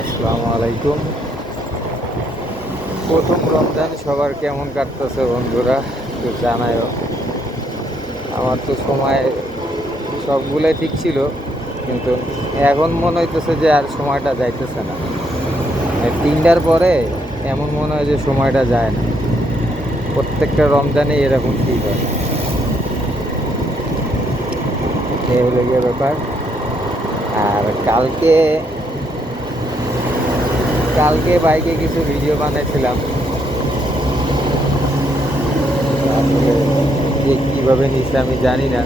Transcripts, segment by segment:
আসসালামু আলাইকুম। প্রথম রমজান সবার কেমন কাটতেছে বন্ধুরা, একটু জানায়ও। আমার তো সময় সবগুলাই ঠিক ছিল, কিন্তু এখন মনে হইতেছে যে আর সময়টা যাইতেছে না। 3টার পরে এমন মনে হয় যে সময়টা যায় না। প্রত্যেকটা রমজানে এরকম ফিল হয়। এই হলো গিয়ে ব্যাপার। আর কালকে কালকে বাইকে কিছু ভিডিও বানাইছিলাম, আসলে যে কীভাবে নিচ্ছে আমি জানি না।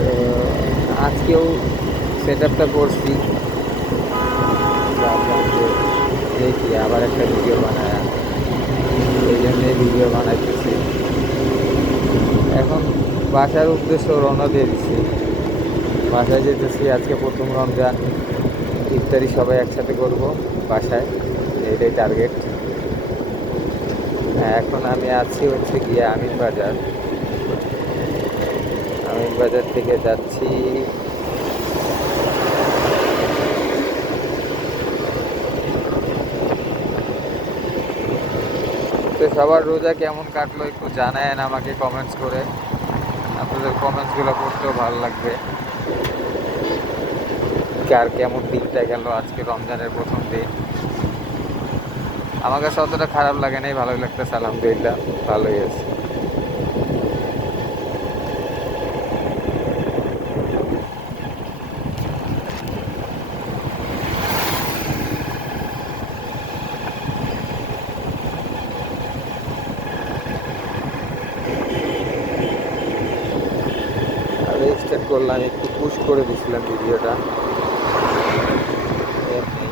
তো আজকেও সেট আপটা করছি, ভাবলাম যে দেখি আবার একটা ভিডিও বানায়, এই জন্যে ভিডিও বানাইতেছি। এখন বাসার উদ্দেশ্য রওনা দিয়ে দিচ্ছি, বাসায় যেতেছি। আজকে প্রথম রমজান, ইফতারি সবাই একসাথে করব বাসায়, এইটাই টার্গেট। এখন আমি আছি হচ্ছে গিয়ে আমিন বাজার। আমিন বাজার থেকে যাচ্ছি তো। সবার রোজা কেমন কাটলো একটু জানায়েন আমাকে কমেন্টস করে। আপনাদের কমেন্টসগুলো পড়তেও ভালো লাগবে। কার কেমন দিনটা গেল, আজকে রমজানের প্রথম দিন। আমার কাছে অতটা খারাপ লাগে নাই, ভালোই লাগতেছে, আলহামদুলিল্লাহ ভালোই আছে। আর স্টার্ট করলাম, একটু পুশ করে দিছিলাম ভিডিওটা এমনি।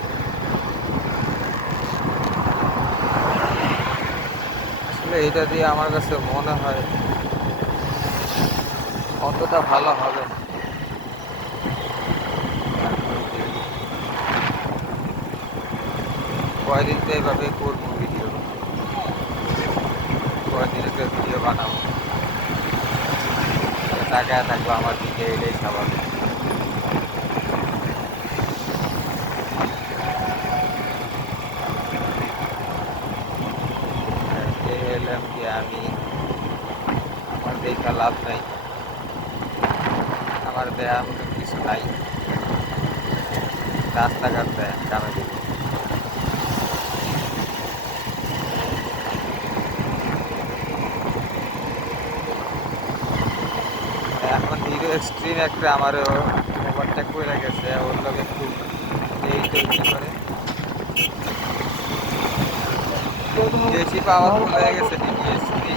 আসলে এটা দিয়ে আমার কাছে মনে হয় অতটা ভালো হবে না। কয়দিন তো এইভাবে করবো ভিডিও, কয়দিন একটা ভিডিও বানাবো, তাকায় থাকবো আমার দিকে, এটাই স্বাভাবিক। এলাম কি আমি, আমার দেখা লাভ নাই, আমার দেয়া মতো কিছু নাই। রাস্তাঘাট দেয় কামে দিব। এখন হিরো এক্সট্রিম একটা আমার ওভারটেক করে গেছে, ওর লোক একটু এই তৈরি করে বেশি পাওয়ার হয়ে গেছে। টিটিএসপি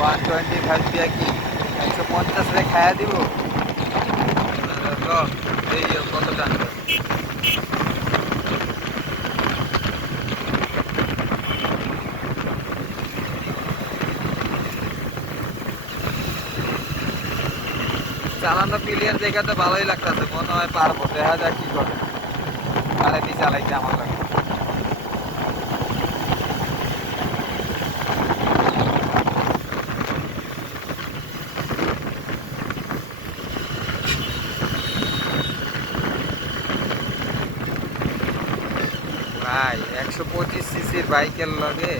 125 দিয়া কি 150 রে খায়া দিব। এই কত টানবে, চালানো প্লেয়ার জায়গা তো ভালোই লাগতেছে, মনে হয় পারবো, দেখা যাক কি করে। পারে নি চালাইতে আমার লাগে। ভাই 125 সিসির বাইকের লগে